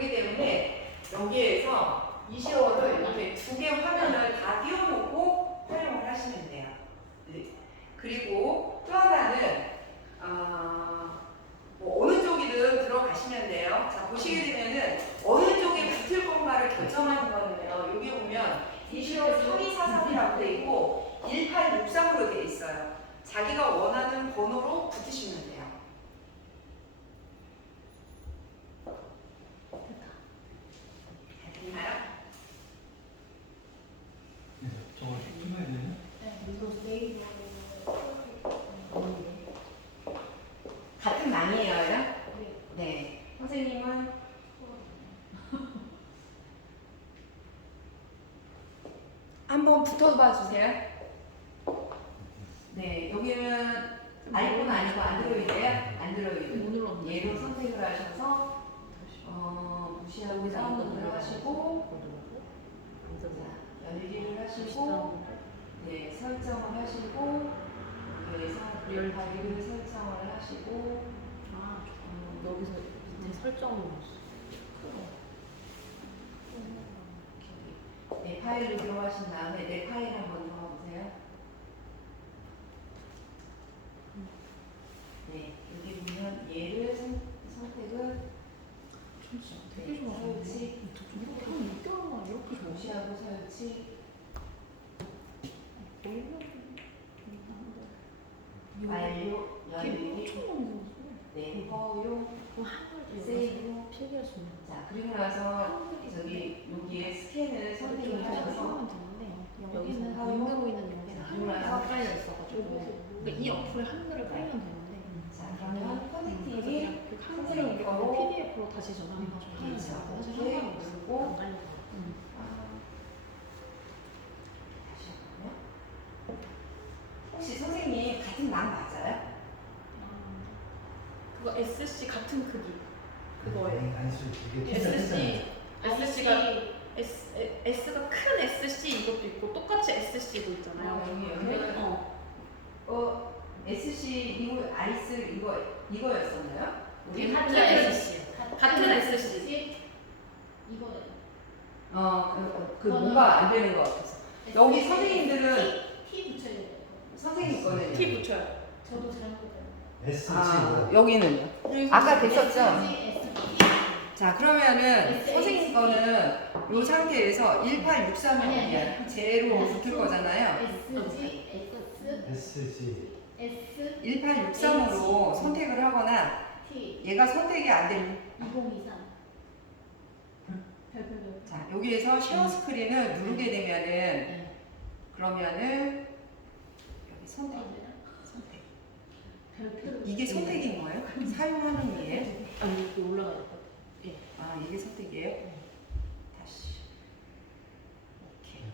그렇기 때문에 여기에서 이시어를 이렇게 두 개 화면을 다 띄워놓고 활용을 하시면 돼요. 네. 그리고 또 하나는 뭐 어느 쪽이든 들어가시면 돼요. 자, 보시게 되면은 어느 쪽에 붙을 건가를 결정하는 거는요. 여기 보면 이시어 3243이라고 되어 있고 1863으로 되어 있어요. 자기가 원하는 번호로 붙이시면 돼요. 됐나요? 네, 저거 찍어야 되나? 같은 낭이에요? 네. 선생님은 한번 붙어봐 주세요. 네, 여기는 아이폰 아니고 안드로이드예요? 안드로이드. 얘로 선택을 하셔서 무시하고 다운로드를 하시고 열기를 하시고 네, 설정을 하시고 여기에서 리얼 파일을 설정을 하시고 여기서 밑에 설정을 넣었어. 내 파일을 들어가신 다음에 내 파일 한번 들어가보세요. 네, 여기 보면 얘를 선택을 되게 좋아. 설치, 이렇게 한 6개월 만에 이렇게 좋아. 무시하고 설치, 완료, 열기, 네, 허용, 세이브. 필기할 수 있는. 자, 그리고 나서 저기 여기에 스캔을 선택을 하셔서 여기는 하고, 눈으로 있는 영상 그리고 나서 한글화 깔려 있어가지고 그러니까 이 어플에 한글을 깔면 되는데 자, 그러면 커넥팅이 그 한글을 우리가 거로 PDF로 다시 전환해가지고 하는 그렇죠. 거야. 사실 이렇게 한글은 누르고 안 깔려. 혹시 선생님 같은 낭 맞아요? 그거 SC 같은 크기 그거예요. 이게 SC가 S가 큰 SC 이것도 있고 똑같이 SC도 있잖아요. 여기 SC 이거 아이스 이거였었나요? 우리 같은 SC. 같은 SC. 이거는 뭔가 안 되는 것 같아서 여기 선생님들은 T 붙여야 돼요. 선생님 거는 T 붙여요. 저도 잘못해요. SC 여기는요? 아까 됐었죠? SG. 자, 그러면은 선생님 거는 이 상태에서 1863이 제로 붙을 거잖아요. SG 1863으로 선택을 하거나 T 얘가 선택이 안 되면 2023. 별표별. 자, 여기에서 쉐어 스크린을 누르게 되면은 그러면은 여기 선택 별표를. 이게 선택인 거예요? 사용하는 이에요? 아니 이렇게 올라가요. 이게 선택이에요? 다시 이렇게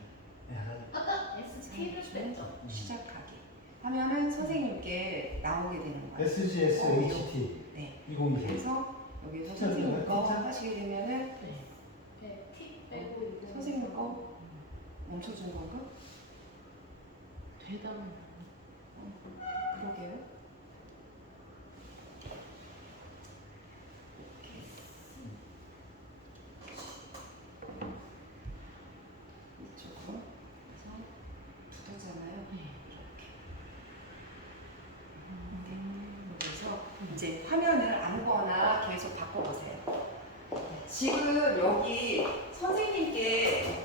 아까 ST를 뺐죠. 시작하기 하면은 선생님께 나오게 되는 거예요. SGSHT 네. 2020 그래서 여기서 선생님 거 하시게 되면은 네, T 빼고 이거. 선생님 거 멈춰준 건가? 대담. 그러게요. 이쪽으로 해서 붙었잖아요. 그래서 이제 화면을 아무거나 계속 바꿔보세요. 지금 여기 선생님께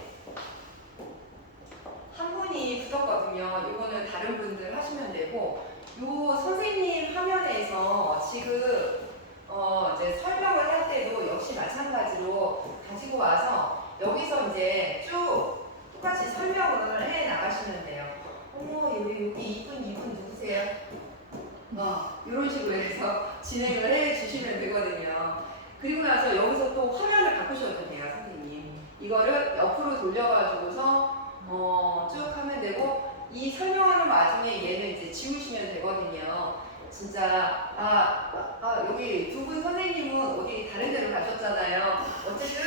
한 분이 붙었거든요. 이거는 다른 분들 하시면 되고, 요 선생님 화면에서 지금 이제 설명을 할 때도 역시 마찬가지로 가지고 와서 여기서 이제 쭉 똑같이 설명을 해 나가시면 돼요. 어머, 여기 이분 누구세요? 이런 식으로 해서 진행을 해 주시면 되거든요. 그리고 나서 여기서 또 화면을 바꾸셔도 돼요, 선생님. 이거를 옆으로 돌려가지고서 쭉 하면 되고, 이 설명하는 와중에 얘는 이제 지우시면 되거든요. 진짜 여기 두 분 선생님은 어디 다른 데로 가셨잖아요. 어쨌든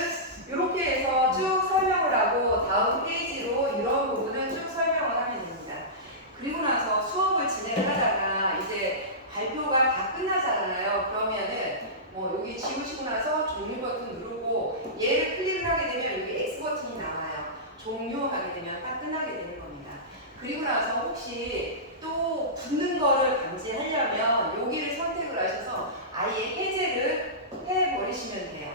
이렇게 해서 쭉 설명을 하고 다음 페이지로 이런 부분은 쭉 설명을 하면 됩니다. 그리고 나서 수업을 진행을 하다가 이제 발표가 다 끝나잖아요. 그러면은 여기 지우시고 나서 종이 버튼 누르고 그리고 나서 혹시 또 붙는 거를 방지하려면 여기를 선택을 하셔서 아예 해제를 해버리시면 돼요.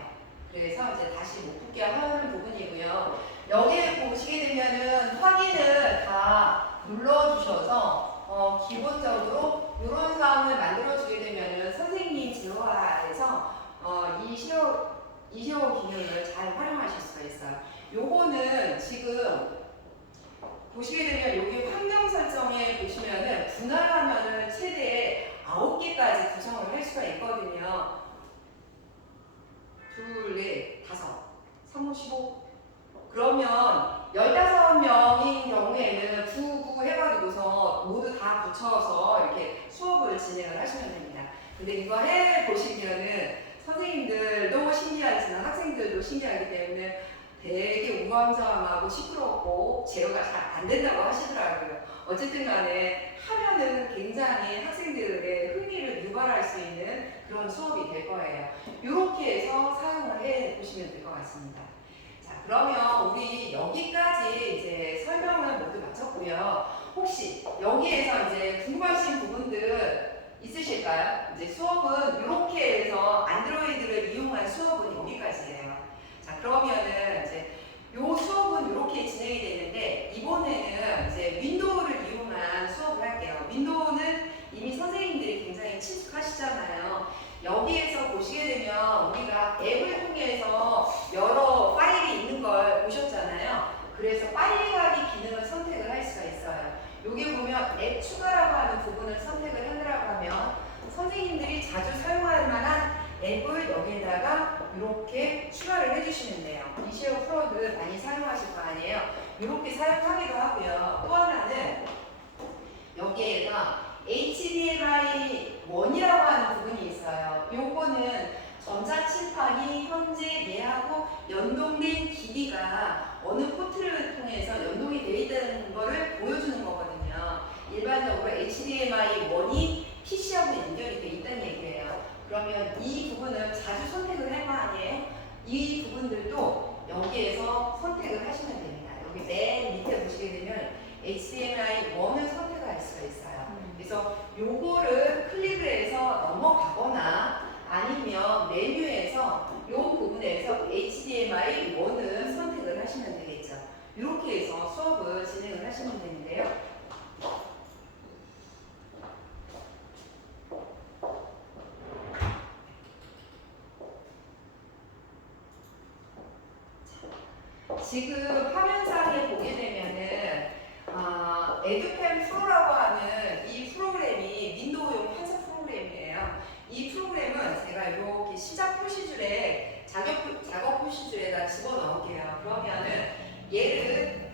그래서 이제 다시 못 붙게 하는 부분이고요. 여기에 보시게 되면은 확인을 다 눌러주셔서 기본적으로 이런 상황을 만들어주게 되면은 선생님 제어하에서 이시오 기능을 잘 활용하실 수가 있어요. 요거는 지금 보시게 되면 여기 환경 설정에 보시면은 분할하면은 최대 9개까지 구성을 할 수가 있거든요. 2, 4, 5, 3, 5, 15. 그러면 15명인 경우에는 9 해가지고서 모두 다 붙여서 이렇게 수업을 진행을 하시면 됩니다. 근데 이거 해보시면은 선생님들도 신기하지만 학생들도 신기하기 때문에 되게 우왕좌왕하고 시끄럽고 제어가 잘 안 된다고 하시더라고요. 어쨌든 간에 하면은 굉장히 학생들의 흥미를 유발할 수 있는 그런 수업이 될 거예요. 이렇게 해서 사용을 해 보시면 될 것 같습니다. 자, 그러면 우리 여기까지 이제 설명을 모두 마쳤고요. 혹시 여기에서 이제 궁금하신 부분들 있으실까요? 이제 수업은 이렇게 해서 안드로이드를 이용한 수업은 여기까지예요. 자, 그러면은 이제 요 수업은 이렇게 진행이 되는데 이번에는 이제 윈도우를 이용한 수업을 할게요. 윈도우는 이미 선생님들이 굉장히 친숙하시잖아요. 여기에서 보시게 되면 우리가 앱을 통해서 여러 파일이 있는 걸 보셨잖아요. 그래서 빨리 가기 기능을 선택을 할 수가 있어요. 여기 보면 앱 추가라고 하는 부분을 선택을 하느라고 하면 선생님들이 자주 사용할 만한 앱을 여기에다가 이렇게 추가를 해주시면 돼요. 이시오 프로를 많이 사용하실 거 아니에요. 이렇게 사용하기도 하고요. 또 하나는 여기에다 HDMI 1이라고 하는 부분이 있어요. 요거는 전자칠판이 현재 얘하고 연동된 기기가 어느 포트를 통해서 연동이 되어 있다는 것을 보여주는 거거든요. 일반적으로 HDMI 1이 PC하고 연결이 되어 있다는 얘기예요. 그러면 이 부분을 자주 선택을 할 거 아니에요? 이 부분들도 여기에서 선택을 하시면 됩니다. 여기 맨 밑에 보시게 되면 HDMI 1을 선택할 수가 있어요. 그래서 요거를 클릭을 해서 넘어가거나 아니면 메뉴에서 이 부분에서 HDMI 1을 선택을 하시면 되겠죠. 이렇게 해서 수업을 진행을 하시면 되는데요. 지금 화면상에 보게 되면은 에듀펜 프로라고 하는 이 프로그램이 윈도우용 판서 프로그램이에요. 이 프로그램은 제가 이렇게 시작 표시줄에 작업 표시줄에다 집어넣을게요. 그러면은 얘를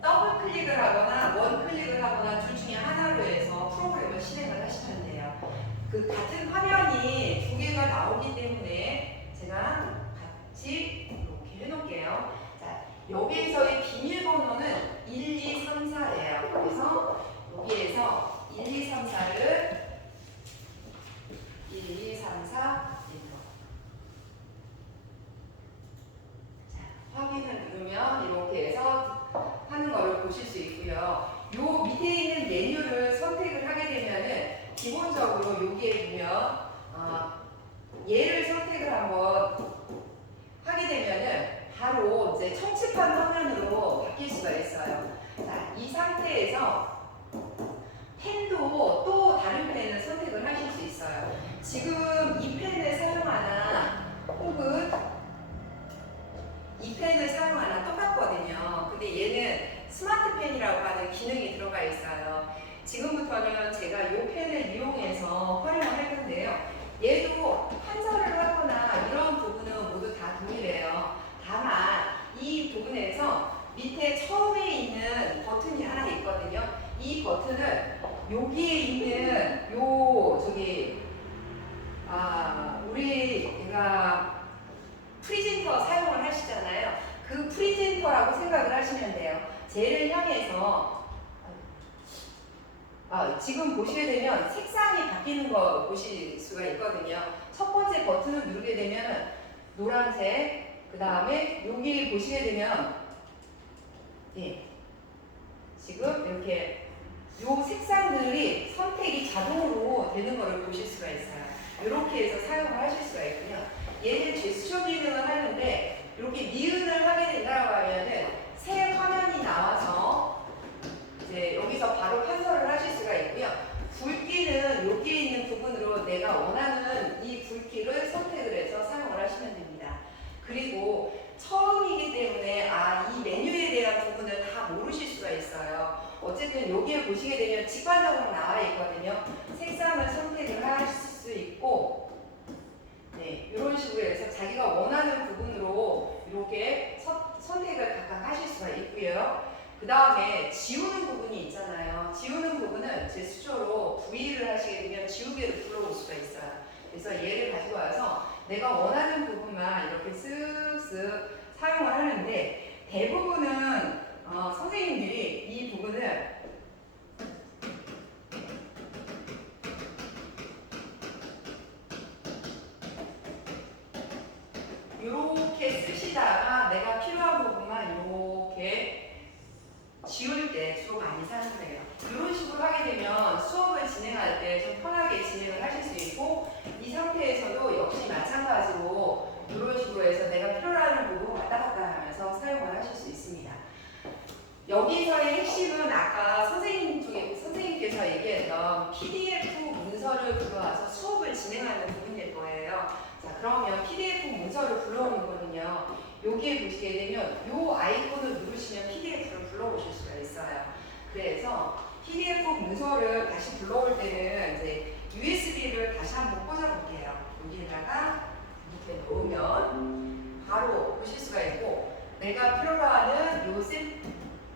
더블 클릭을 하거나 원 클릭을 하거나 둘 중에 하나로 해서 프로그램을 실행을 하시면 돼요. 그 같은 화면이 두 개가 나오기 때문에 제가 같이 이렇게 해놓을게요. 여기에서의 비밀번호는 1, 2, 3, 4예요. 그래서 여기에서 1, 2, 3, 4를 1, 2, 3, 4 자, 확인을 누르면 이렇게 해서 하는 거를 보실 수 있고요. 요 밑에 있는 메뉴를 선택을 하게 되면은 기본적으로 여기에 보면 얘를 선택을 한번 하게 되면은 바로 이제 청첩한 화면으로 바뀔 수가 있어요. 자, 이 상태에서 펜도 또 다른 펜을 선택을 하실 수 있어요. 지금 이 펜을 사용하나 혹은 이 펜을 사용하나 똑같거든요. 근데 얘는 스마트 펜이라고 하는 기능이 들어가 있어요. 지금부터는 제가 이 펜을 이용해서 활용을 할 건데요. 얘도 판서를 하거나 이런 부분은 모두 다 동일해요. 다만 이 부분에서 밑에 처음에 있는 버튼이 하나 있거든요. 이 버튼을 여기에 있는 우리가 프리젠터 사용을 하시잖아요. 그 프리젠터라고 생각을 하시면 돼요. 쟤를 향해서 지금 보시게 되면 색상이 바뀌는 거 보실 수가 있거든요. 첫 번째 버튼을 누르게 되면 노란색, 그 다음에 여기 보시게 되면 지금 이렇게 요 색상들이 선택이 자동으로 되는 것을 보실 수가 있어요. 이렇게 해서 사용을 하실 수가 있고요. 얘는 제스처 기능을 하는데 이렇게 니은을 하게 된다고 하면은 새 화면이 나와서 이제 여기서 바로 판서를 하실 수가 있고요. 굵기는 여기에 있는 부분으로 내가 원하는 이 굵기를 선택을 해서 사용을 하시면 됩니다. 그리고 처음이기 때문에 이 메뉴에 대한 부분을 다 모르실 수가 있어요. 어쨌든 여기에 보시게 되면 직관적으로 나와 있거든요. 색상을 선택을 하실 수 있고, 네, 이런 식으로 해서 자기가 원하는 부분으로 이렇게 선택을 각각 하실 수가 있고요. 그 다음에 지우는 부분이 있잖아요. 지우는 부분은 제스처로 V를 하시게 되면 지우개를 불러올 수가 있어요. 그래서 얘를 가지고 와서 내가 원하는 부분만 이렇게 쓱쓱 사용을 하는데 대부분은 선생님들이 이 부분을 이렇게 쓰시다가 내가 필요한 부분만 이렇게 지울 때 주로 많이 사용해요. 이런 식으로 하게 되면 수업을 진행할 때 좀 편하게 진행을 하실 수 있고, 이 상태에서도 역시 마찬가지로 이런 식으로 해서 내가 필요한 부분 왔다 갔다 하면서 사용을 하실 수 있습니다. 여기서의 핵심은 아까 선생님께서 얘기했던 PDF 문서를 불러와서 수업을 진행하는 부분일 거예요. 자, 그러면 PDF 문서를 불러오는 거는요. 여기에 보시게 되면 이 아이콘을 누르시면 PDF를 불러오실 수가 있어요. 그래서 PDF 문서를 다시 불러올 때는 이제 USB를 다시 한번 꽂아볼게요. 여기에다가 이렇게 넣으면 바로 보실 수가 있고, 내가 필요로 하는 요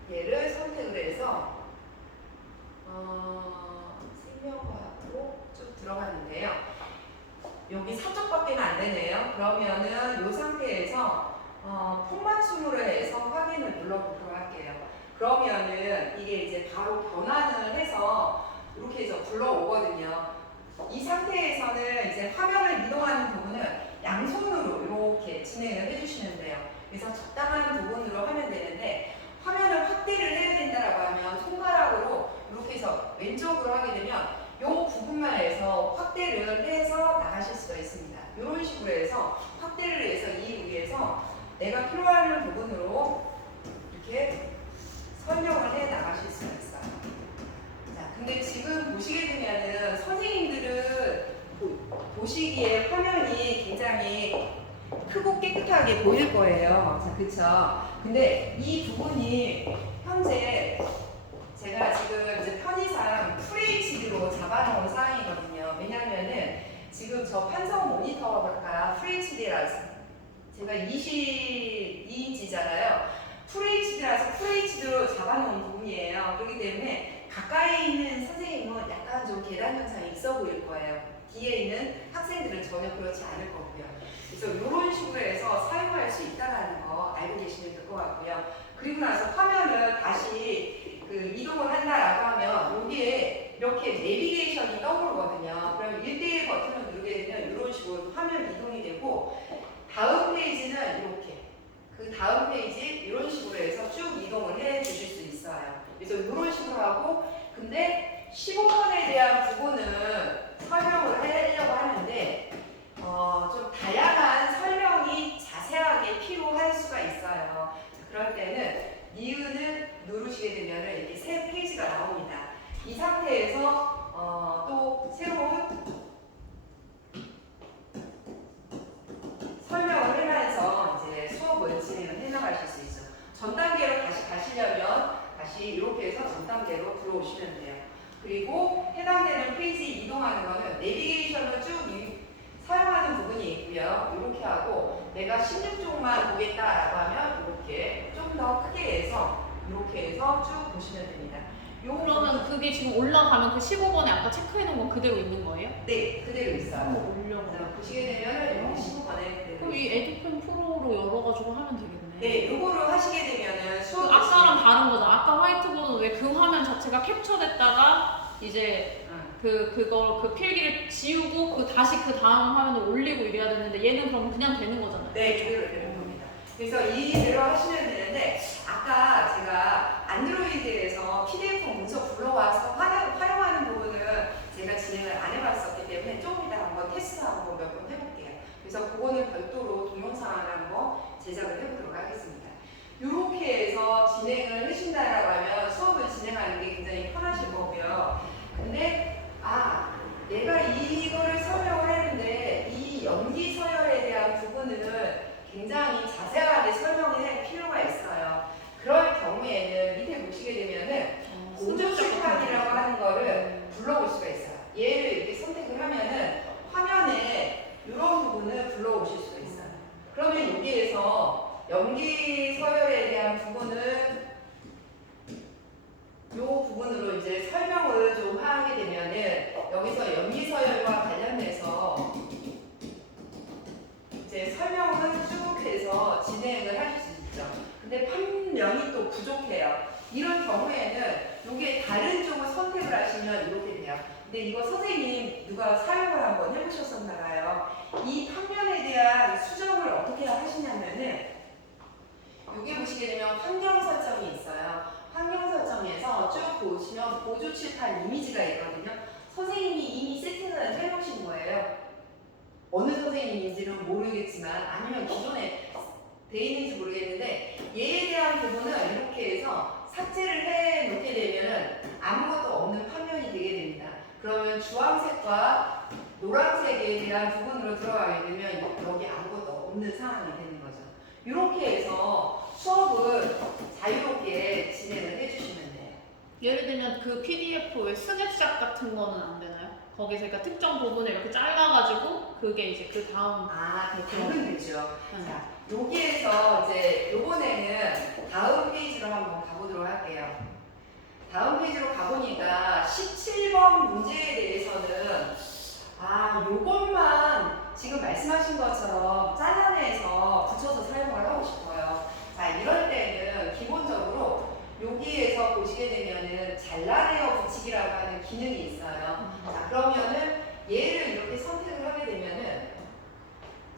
얘를 선택을 해서 생명과학으로 쭉 들어가는데요. 여기 서쪽밖에 안 되네요. 그러면은 이 상태에서 폭맞춤으로 해서 확인을 눌러보도록 할게요. 그러면은 이게 이제 바로 변환을 해서 이렇게 해서 불러오거든요. 이 상태에서는 이제 화면을 이동하는 부분은 양손으로 이렇게 진행을 해주시면 돼요. 그래서 적당한 부분으로 하면 되는데, 화면을 확대를 해야 된다라고 하면 손가락으로 이렇게 해서 왼쪽으로 하게 되면 이 부분만 해서 확대를 해서 나가실 수가 있습니다. 이런 식으로 해서 확대를 해서 이 위에서 내가 필요한 부분으로 이렇게 설명을 해 나가실 수가 있어요. 자, 근데 지금 보시게 되면은 선생님들은 보시기에 화면이 굉장히 크고 깨끗하게 보일 거예요. 자, 그쵸? 근데 이 부분이 현재 제가 지금 이제 편의상 FHD로 잡아놓은 상황이거든요. 왜냐면은 지금 저 판서 모니터가 FHD라서 제가 22인치잖아요. FHD라서 FHD로 잡아놓은 부분이에요. 그렇기 때문에 가까이 있는 선생님은 약간 좀 계단 현상이 있어 보일 거예요. 뒤에 있는 학생들은 전혀 그렇지 않을 거고요. 그래서 이런 식으로 해서 사용할 수 있다는 거 알고 계시면 될 것 같고요. 그리고 나서 화면을 다시 이동을 한다라고 하면 여기에 이렇게 내비게이션이 떠오르거든요. 그럼 1대1 버튼을 누르게 되면 이런 식으로 화면 이동이 되고, 다음 페이지는 이렇게 그 다음 페이지 이런 식으로 해서 쭉 이동을 해 주실 수 있어요. 그래서 이런 식으로 하고, 근데 15번에 대한 부분은 설명을 하려고 하는데 좀 다양한 설명이 자세하게 필요할 수가 있어요. 그럴 때는 니은을 누르시게 되면 이렇게 새 페이지가 나옵니다. 이 상태에서 또 새로운 설명을 하면서 이제 수업을 진행을 해나가실 수 있죠. 전 단계로 다시 가시려면 다시 이렇게 해서 전 단계로 들어오시면 돼요. 그리고 해당되는 페이지 이동하는 거는 내비게이션을 쭉 사용하는 부분이 있고요. 이렇게 하고 내가 16쪽만 보겠다라고 하면 이렇게 좀 더 크게 해서 이렇게 해서 쭉 보시면 됩니다. 그러면 그게 지금 올라가면 그 15번에 아까 체크해놓은 건 그대로 있는 거예요? 네, 그대로 있어요. 한번 올려봐. 자, 보시게 되면 이렇게 15번에 그럼 이 에듀펜 프로로 열어가지고 하면 되겠네. 네, 요거를 하시게 되면은 수업 아까랑 다른 거죠. 아까 화이트보드는 왜 그 화면 자체가 캡처됐다가 이제 그 필기를 지우고 다시 그 다음 화면을 올리고 이래야 되는데, 얘는 그럼 그냥 되는 거잖아요. 네, 그대로 되는 겁니다. 그래서 이대로 하시면 되는데, 아까 제가 안드로이드 대해서 PDF 문서 불러와서 활용하는 부분은 제가 진행을 안 해봤었기 때문에 조금 이따 한번 테스트 한번 몇 번 해볼게요. 그래서 그거는 별도로 동영상을 한번 제작을 해보도록 하겠습니다. 이렇게 해서 진행을 하신다라고 하면 수업을 진행하는 게 굉장히 편하실 거고요. 근데 내가 이거를 설명을 했는데 이 연기 서열에 대한 부분은 굉장히 자세하게 설명할 필요가 있어요. 그럴 경우에는 밑에 보시게 되면은 보조출판이라고 하는 거를 불러올 수가 있어요. 얘를 이렇게 선택을 하면은 화면에 이런 부분을 불러오실 수가 있어요. 그러면 여기에서 연기 서열에 대한 부분은 이 부분으로 이제 설명을 좀 하게 되면은 여기서 연기 서열과 관련해서 이제 설명을 쭉 해서 진행을 하실 수 있죠. 근데 판면이 또 부족해요. 이런 경우에는 이게 다른 쪽을 선택을 하시면 이렇게 돼요. 근데 이거 선생님 누가 사용을 한번 해보셨었나 봐요. 이 판면에 대한 수정을 어떻게 하시냐면은 여기 보시게 되면 환경 설정이 있어요. 환경 설정에서 쭉 보시면 보조 칠판 이미지가 있거든요. 선생님이 이미 세팅을 해놓으신 거예요. 어느 선생님인지는 모르겠지만 아니면 기존에 돼 있는지 모르겠는데 얘에 대한 부분은 이렇게 해서 삭제를 해 놓게 되면은 아무것도 없는 판면이 되게 됩니다. 그러면 주황색과 노란색에 대한 부분으로 들어가게 되면 여기 아무것도 없는 상황이 되는 거죠. 이렇게 해서 수업을 자유롭게 진행을 해주시면 돼요. 예를 들면 그 PDF 왜 스냅샷 같은 거는 안 되나요? 거기서 그러니까 특정 부분을 이렇게 잘라가지고 그게 이제 그 다음 그러면 되죠. 응. 자, 여기에서 이제 요번에는 다음 페이지로 한번 가보도록 할게요. 다음 페이지로 가보니까 17번 문제에 대해서는 요것만 지금 말씀하신 것처럼 잘라내서 붙여서 사용을 하고 싶어요. 자, 이럴 때는 기본적으로 여기에서 보시게 되면은 잘라내어 붙이기라고 하는 기능이 있어요. 자, 그러면은 얘를 이렇게 선택을 하게 되면은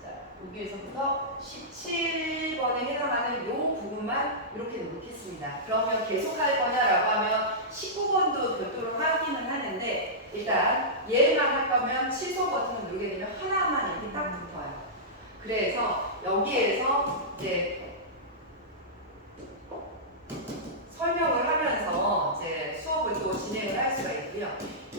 자, 여기에서부터 17번에 해당하는 이 부분만 이렇게 놓겠습니다. 그러면 계속 할 거냐라고 하면 19번도 별도로 하기는 하는데 일단 얘만 할 거면 취소 버튼을 누르게 되면 하나만 이렇게 딱 붙어요. 그래서 여기에서 이제 설명을 하면서 이제 수업을 또 진행을 할 수가 있고요.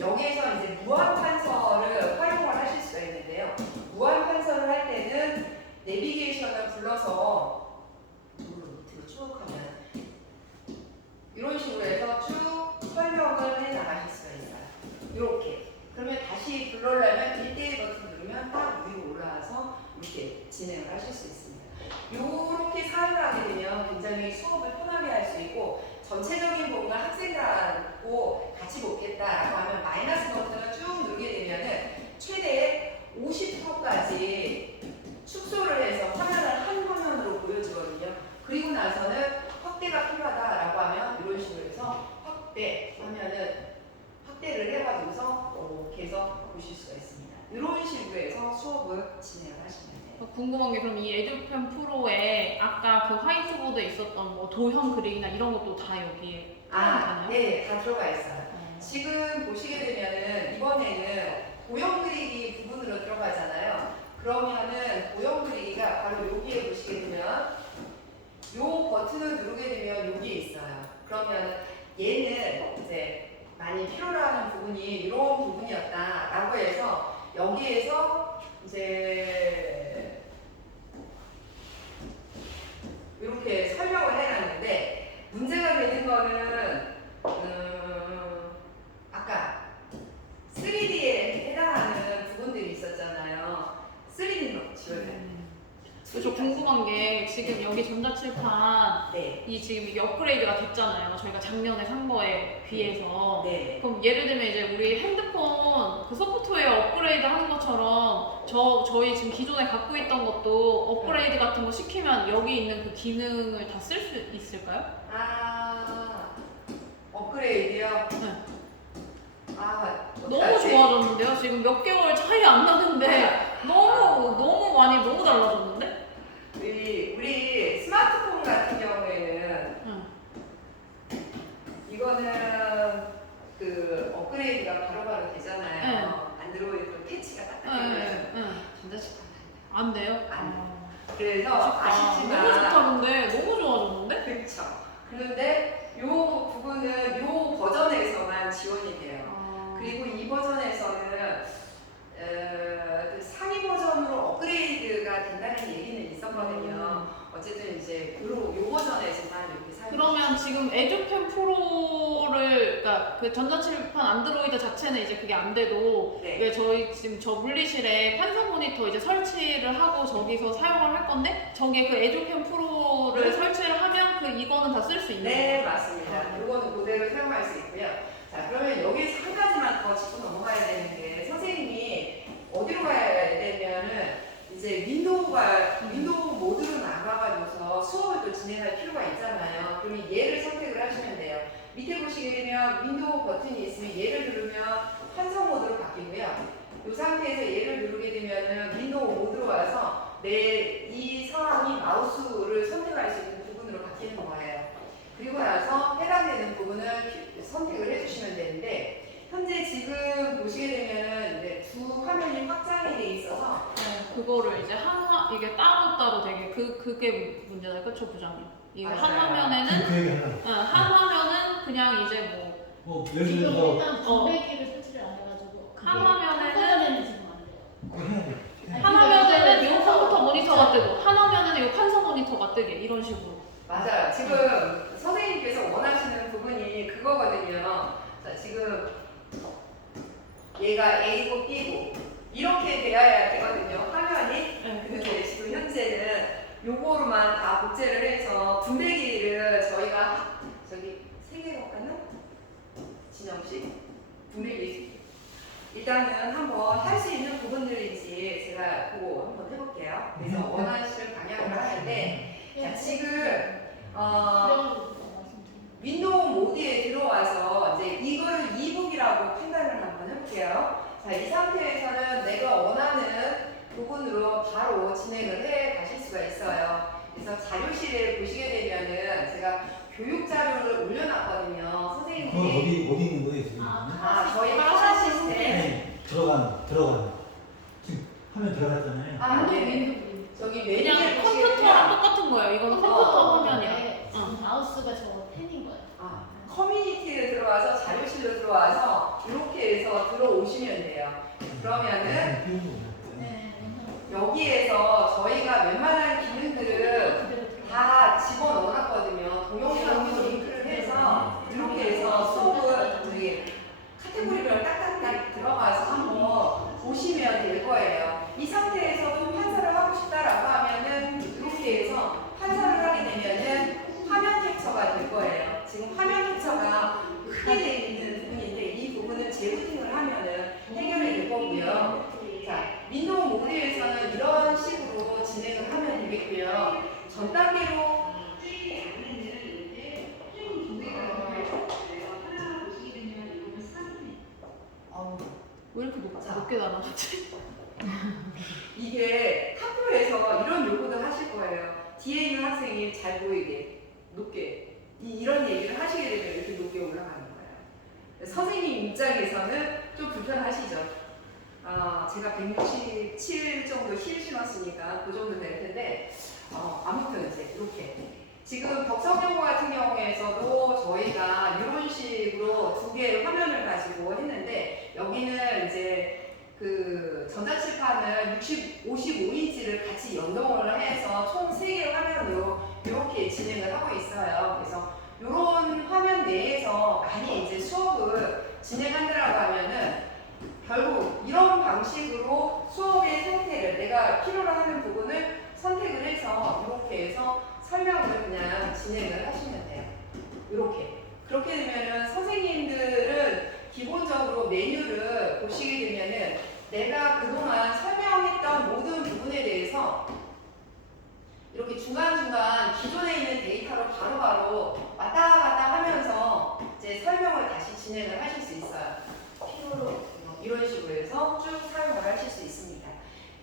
여기에서 이제 무한 판서를 활용을 하실 수가 있는데요. 무한 판서를 할 때는 내비게이션을 불러서 밑으로 쭉 하면 이런 식으로 해서 쭉 설명을 해 나가실 수가 있어요. 이렇게. 그러면 다시 불러려면 1대1 버튼 누르면 딱 위로 올라와서 이렇게 진행을 하실 수 있습니다. 이렇게 사용을 하게 되면 굉장히 수업을 편하게 할 수 있고 전체적인 부분을 학생들하고 같이 보겠다라고 하면 마이너스 버튼을 쭉 누르게 되면은 최대 50%까지 축소를 해서 화면을 한 화면으로 보여주거든요. 그리고 나서는 확대가 필요하다라고 하면 이런 식으로 해서 확대를 해가지고서 이렇게 해서 보실 수가 있습니다. 이런 식으로 해서 수업을 진행을 하시면 돼요. 궁금한 게 그럼 이 에듀펜 프로에 아까 그 화이트보드에 있었던 뭐 도형 그리기나 이런 것도 다 여기에 들어가나요? 네, 다 들어가 있어요. 지금 보시게 되면은 이번에는 도형 그리기 부분으로 들어가잖아요. 그러면은 도형 그리기가 바로 여기에 보시게 되면 요 버튼을 누르게 되면 여기에 있어요. 그러면 얘는 이제 많이 필요로 하는 부분이 이런 부분이었다라고 해서 여기에서 이제 이렇게 설명을 해놨는데 문제가 되는 거는 아까 3D에 해당하는 부분들이 있었잖아요. 3D로 지워요. 저 궁금한 게 지금 여기 전자칠판 네. 이 지금 이게 업그레이드가 됐잖아요. 저희가 작년에 산 거에 비해서. 네. 그럼 예를 들면 이제 우리 핸드폰 그 소프트웨어 업그레이드 하는 것처럼 저희 지금 기존에 갖고 있던 것도 업그레이드 같은 거 시키면 여기 있는 그 기능을 다 쓸 수 있을까요? 업그레이드요? 네. 어떡하지? 너무 좋아졌는데요? 지금 몇 개월 차이 안 나는데 너무 많이 너무 달라졌는데? 우리 스마트폰 같은 경우에는 그래서 너무 아쉽지만 좋다 근데 너무 좋아졌는데? 그렇죠. 그런데 요 부분은 요 버전에서만 지원이 돼요. 그리고 이 버전에서는 그 상위 버전으로 업그레이드가 된다는 얘기는 있었거든요. 어쨌든 이제 요 버전에서만 이렇게 사용. 그러면 지금 에듀펜 프로를 그러니까 그 전자칠판 안드로이드 자체는 이제 그게 안 돼도 네. 왜 저희 지금 저 물리실에 판사 모니터 이제 설치를 하고 저기서 사용을 할 건데 저게 그 에듀펜 프로를 설치를 하면 그 이거는 다 쓸 수 있는 네, 거죠? 맞습니다. 이거는 그대로 사용할 수 있고요. 자, 그러면 여기서 한 가지만 더 짚고 넘어가야 되는 게 선생님이 어디로 가야 되냐면은 이제 윈도우 모드로 나가가지고서 수업을 또 진행할 필요가 있잖아요. 그러면 얘를 선택을 하시면 돼요. 밑에 보시게 되면 윈도우 버튼이 있으면 얘를 누르면 환성 모드로 바뀌고요. 이 상태에서 얘를 누르게 되면은 윈도우 모드로 와서 이 사람이 마우스를 선택할 수 있는 부분으로 바뀌는 거예요. 그리고 나서 해당되는 부분을 선택을 해주시면 되는데 현재 지금 보시게 되면은 이제 두 화면이 확장이 돼 있어서 그거를 이제 이게 따로따로 되게 그게 문제다 그쵸 부장님? 이 한 맞아요. 화면에는 그 얘기 하려고. 한 화면은 그냥 이제 예를 지금 들어서 일단 분배기를 설치를 안 해가지고 한 화면에는 한꺼번에는 지금 안 돼요. 그거 해야 돼. 아니, 한 화면에는 요 컴퓨터 모니터가 뜨고 한 화면에는 요 판서 모니터가 뜨게 이런 식으로. 맞아요. 지금 선생님께서 원하시는 부분이 그거거든요. 자, 지금 얘가 A고 B고 이렇게 되어야 되거든요. 화면이. 네. 근데 지금 현재는 요거로만 다 복제를 해서 분배기를 저희가 저기 3개로 가는 진영식 분배기 일단은 한번 할 수 있는 부분들인지 제가 그거 한번 해볼게요. 그래서 원하시는 방향으로 하는데 자, 지금 윈도우 모드에 들어와서 이제 이거를 이북이라고 판단을 한번 해볼게요. 자, 이 상태에서는 내가 원하는 부분으로 바로 진행을 해 가실 수가 있어요. 그래서 자료실에 보시게 되면은 제가 교육 자료를 올려놨거든요. 그건 선생님들이 어디 있는 거예요 지금? 저희 파사 시스템 네, 들어가는. 지금 화면 들어갔잖아요. 네. 저기 메뉴에 그냥 보시게 컴퓨터랑 되면 똑같은 거예요. 이거는 컴퓨터 화면이야. 지금 마우스가 저 펜인 거예요. 커뮤니티에 들어와서 자료실로 들어와서 이렇게 해서 들어오시면 돼요. 그러면은 네. 여기에서 저희가 웬만한 기능들을 다 집어넣어놨거든요. 동영상으로 링크를 해서 이렇게 해서 수업을 우리 카테고리별 딱딱딱 들어가서 한번 보시면 될 거예요. 이 상태에서도 판사를 하고 싶다라고 하면은 이렇게 해서 판사를 하게 되면은 화면 캡처가 될 거예요. 지금 화면 캡처가 크게 되어 있는 부분인데 이 부분은 재부팅을 하면은 해결이 될 거고요. 자, 윈도우 모드에서는 이런 식으로 진행을 하면 되겠고요. 전 단계로 왜 이렇게 높게 날아갔지? 이게 학교에서 이런 요구도 하실 거예요. 뒤에 있는 학생이 잘 보이게 높게 이런 얘기를 하시게 되면 이렇게 높게 올라가는 거예요. 선생님 입장에서는 좀 불편하시죠. 제가 167 정도 힐 신었으니까 그 정도 될 텐데 아무튼 이제 이렇게 지금 덕성여고 같은 경우에서도 저희가 이런 식으로 두 개의 화면을 가지고 했는데 여기는 이제 그 전자칠판을 55인치를 같이 연동을 해서 총 3개의 화면으로 이렇게 진행을 하고 있어요. 그래서 이런 화면 내에서 많이 이제 수업을 진행한다라고 하면은 결국 이런 방식으로 수업의 형태를 내가 필요로 하는 부분을 선택을 해서 이렇게 해서 설명을 그냥 진행을 하시면 돼요. 이렇게. 그렇게 되면은 선생님들은 기본적으로 메뉴를 보시게 되면은 내가 그동안 설명했던 모든 부분에 대해서 이렇게 중간중간 기존에 있는 데이터로 바로바로 왔다 갔다 하면서 이제 설명을 다시 진행을 하실 수 있어요. 필요로 이런 식으로 해서 쭉 사용을 하실 수 있습니다.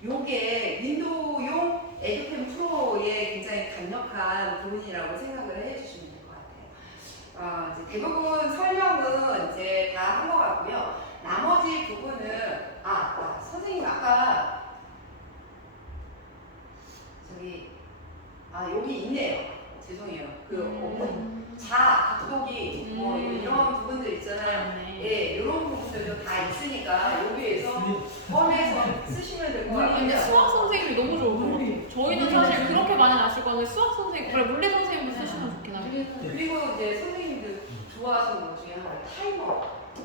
요게 윈도우용 에듀펜 프로의 굉장히 강력한 부분이라고 생각을 해주시면 될 것 같아요. 이제 대부분 설명은 이제 다 한 것 같고요. 나머지 부분은 선생님 아까 저기 여기 있네요. 죄송해요. 각도기 뭐 이런 부분들 있잖아요. 예, 이런 부분들도 다 있으니까 여기에서 꺼내서 쓰시면 될 것 근데 같아요. 수학 선생님이 너무 좋을 것 같아요. 저희는 사실 그렇게 많이 안 쓸 건데 수학 선생님, 그래 물리 선생님도 쓰시면 좋긴 하겠네요. 그리고 이제 선생님들 좋아하시는 것 중에 하나가 타이머.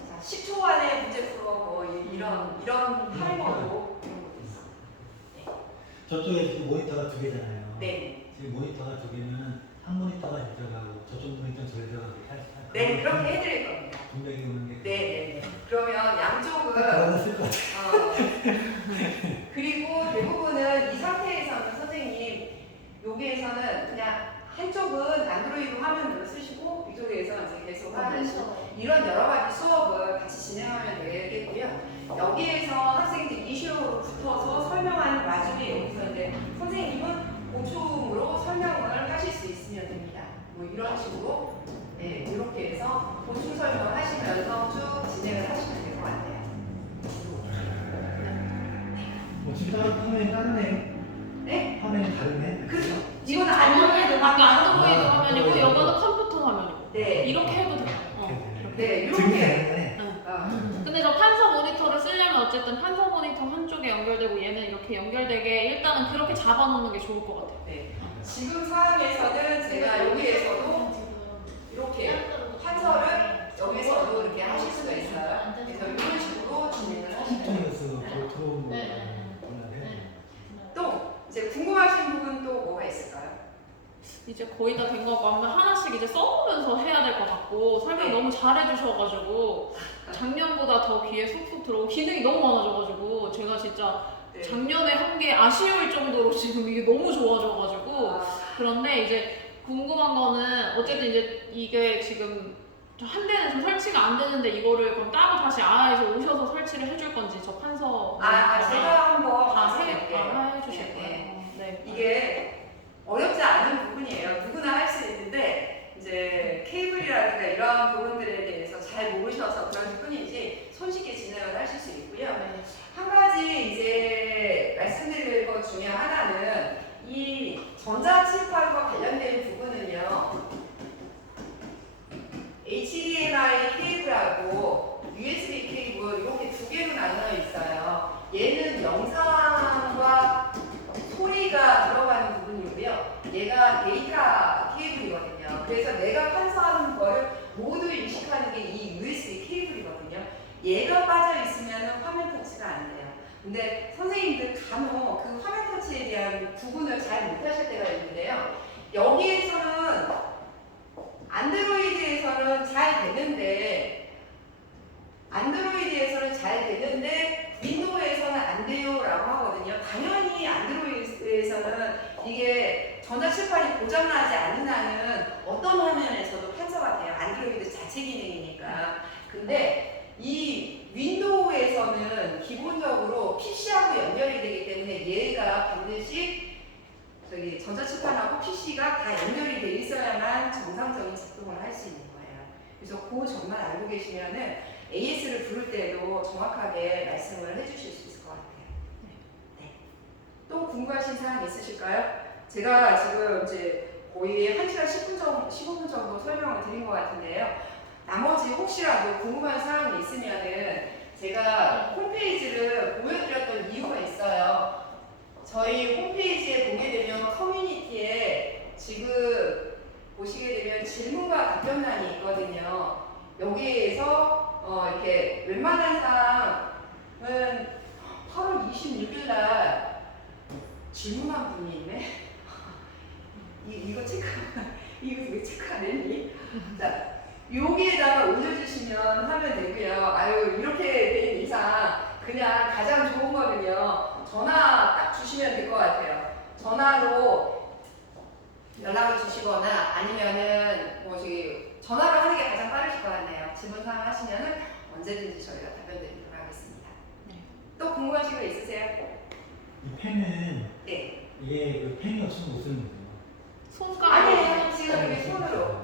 자, 10초 안에 문제 풀어 뭐 이런 타이머도 이런 것도 있어요. 저쪽에 지금 모니터가 2개잖아요. 네. 지금 모니터가 2개면 한 모니터가 들어가고 저쪽 모니터는 저기 들어가고 네, 그렇게 해드릴 겁니다. 분명히 오는 게. 네. 그러면 양쪽은 그러다 쓸것 같아요. 그리고 대부분은 이 상태에서는 선생님 여기에서는 그냥 한쪽은 안드로이드 화면으로 쓰시고 이쪽에서 이제 계속 하시고 이런 여러 가지 수업을 같이 진행하면 되겠고요. 여기에서 학생들 이슈로 붙어서 설명하는 와중에 여기서 이제 선생님은 보충으로 설명을 하실 수 있으면 됩니다. 뭐 이런 식으로 이렇게 해서 보충 설명을 하시면서 쭉 진행을 하시면 될 것 같아요. 지금 화면이 다르네요. 네? 화면이 다르네. 그렇죠. 이거는 안드로이드 아까 안드로이드 아, 화면이고 안드로이드. 이거는 컴퓨터 화면이고. 네. 이렇게 해도 돼요. 네, 지금 이렇게. 되네. 근데 저 판서 모니터를 쓰려면 어쨌든 판서 모니터 한쪽에 연결되고 얘는 이렇게 연결되게 일단은 그렇게 잡아놓는 게 좋을 것 같아요. 네. 지금 상황에서는 제가 여기에서도 이렇게 판서를 여기서도 이렇게 하실 수가 있어요. 그래서 이런 식으로 진행을 하시면 돼요. 시청에서 들어온 거. 또 이제 궁금하신 부분 또 뭐가 있을까요? 이제 거의 다 된 것 같고 하나씩 이제 써보면서 해야 될 것 같고 설명 네. 너무 잘해주셔가지고 작년보다 더 귀에 쏙쏙 들어오고 기능이 너무 많아져가지고 제가 진짜 네. 작년에 한 게 아쉬울 정도로 지금 이게 너무 좋아져가지고 그런데 이제 궁금한 거는 어쨌든 이제 이게 지금 한 대는 좀 설치가 안 되는데 이거를 그럼 따로 다시 아에서 오셔서 설치를 해줄 건지 저 판서 제가 한번 다 해볼게요. 해주실 네, 거예요. 네. 이게 어렵지 않은 부분이에요. 누구나 할 수 있는데 이제 케이블이라든가 이런 부분들에 대해서 잘 모르셔서 그러실 뿐이지 손쉽게 진행을 하실 수 있고요. 네. 한 가지 이제 말씀드릴 것 중에 하나는 이 전자칠판과 관련된 부분은요. HDMI 케이블하고 USB 케이블 이렇게 2개로 나눠 있어요. 얘는 영상과 소리가 들어가는 부분이고요. 얘가 데이터 케이블이거든요. 그래서 내가 판서하는 거를 모두 인식하는 게 이 USB 케이블이거든요. 얘가 빠져 있으면 화면 터치가 안 돼요. 근데 선생님들 간혹 그 화면 터치에 대한 구분을 잘 못하실 때가 있는데요. 여기에서는 안드로이드에서는 잘 되는데 윈도우에서는 안 돼요라고 하거든요. 당연히 안드로이드에서는 이게 전자칠판이 고장나지 않는 한은 어떤 화면에서도 판서가 돼요. 안드로이드 자체 기능이니까. 근데 이 윈도우에서는 기본적으로 PC하고 연결이 되기 때문에 얘가 반드시 전자칠판하고 PC가 다 연결이 돼 있어야만 정상적인 작동을 할 수 있는 거예요. 그래서 그 점만 알고 계시면은 AS를 부를 때도 정확하게 말씀을 해주실 수 있을 것 같아요. 네. 또 궁금하신 사항 있으실까요? 제가 지금 이제 거의 1시간 15분 정도 설명을 드린 것 같은데요. 나머지 혹시라도 궁금한 사항이 있으면은 제가 홈페이지를 보여드렸던 이유가 있어요. 저희 홈페이지에 보게 되면 커뮤니티에 지금 보시게 되면 질문과 답변란이 있거든요. 여기에서 이렇게 웬만한 사항은 8월 26일 날 질문한 분이 있네. 이거 왜 체크 안 했니? 자, 여기에다가 올려주시면 하면 되고요. 아유, 이렇게 된 이상 그냥 가장 좋은 거는요. 전화 딱 주시면 될 것 같아요. 전화로 연락을 주시거나 아니면은 뭐 전화로 하는 게 가장 빠르실 것 같네요. 질문 사항 하시면은 언제든지 저희가 답변 드리도록 하겠습니다. 네. 또 궁금하신 거 있으세요? 이 펜은 네. 이게 그 펜이 없으면 못 쓰는 거예요. 손가락. 아니에요. 지금 여기 손으로.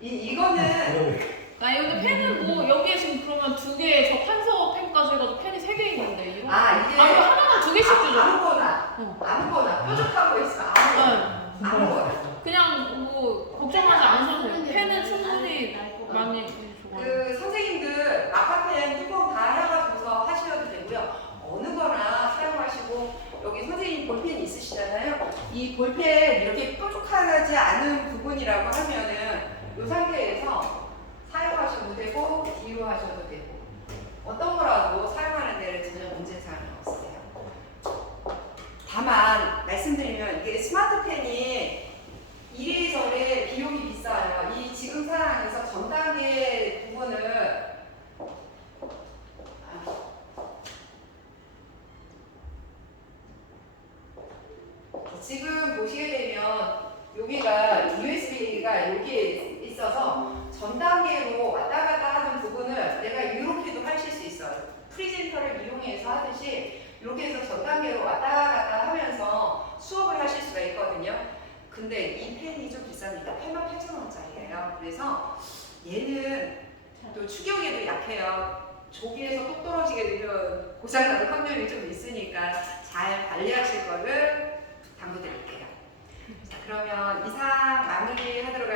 이거는 여기 펜은 뭐 여기에 지금 그러면 2개 저 판서 펜까지 해가지고 펜이 3개 있는데 이거 이게 이거 하나만 2개씩 주죠. 아무거나 어. 아무거나 하고 있으면 아무거나. 그냥 뭐 걱정하지 않으셔도 돼요. 펜은 충분히 많이 좋아요. 그 선생님들 마카펜 뚜껑 다 해가지고서 하셔도 되고요. 어느 거나 사용하시고 여기 선생님 볼펜 있으시잖아요. 이 볼펜 이렇게 뾰족하지 않은 부분이라고 하면은 이 상태에서 사용하셔도 되고 뒤로 하셔도 되고 어떤 거라도 사용하는 데는 전혀 문제사항이 없으세요. 다만 말씀드리면 이게 스마트펜이 이래저래 비용이 비싸요. 이 지금 상황에서 전 단계 부분을 지금 보시게 되면 여기가 USB가 여기에 있어서 전 단계로 왔다 갔다 하는 부분을 내가 이렇게도 하실 수 있어요. 프리젠터를 이용해서 하듯이 이렇게 해서 전 단계로 왔다 갔다 하면서 수업을 하실 수가 있거든요. 근데 이 펜이 좀 비쌉니다. 88,000원짜리예요. 그래서 얘는 또 추격에도 약해요. 조기에서 똑 떨어지게 되면 고장날 확률이 좀 있으니까 잘 관리하실 거를 당부드릴게요. 자, 그러면 이상 마무리 하도록